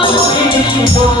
প্রণমিত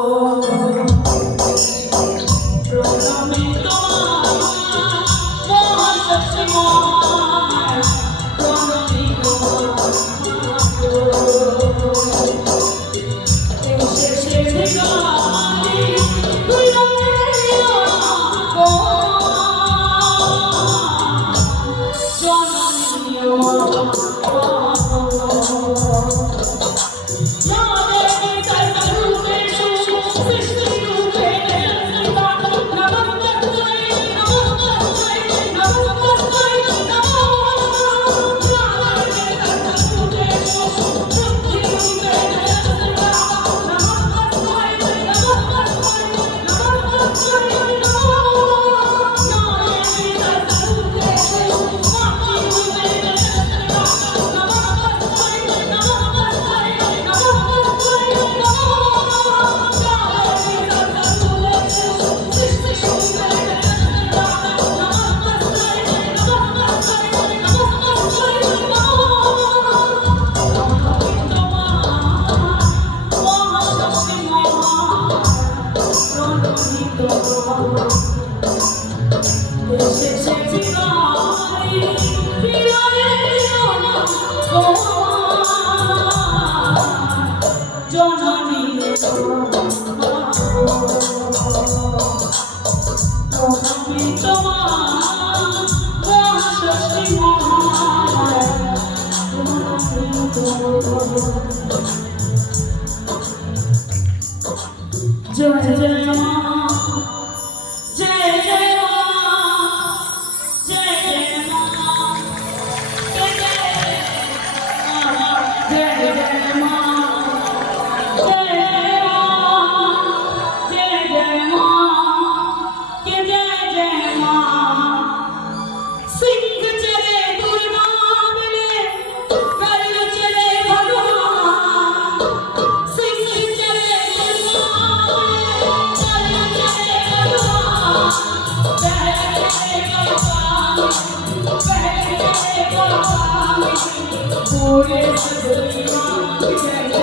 amor. Boy, it's a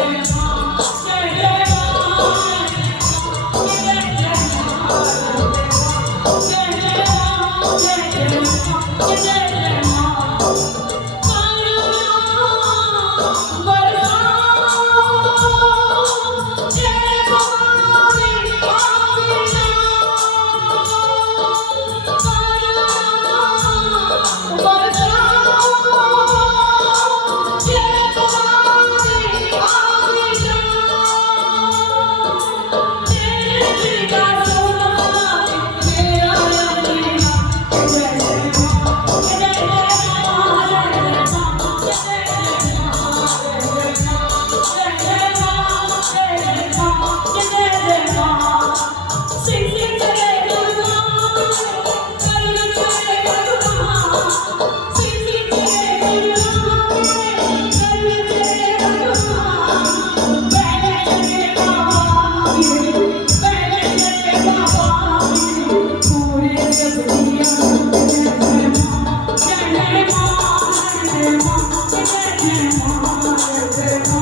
Yeah.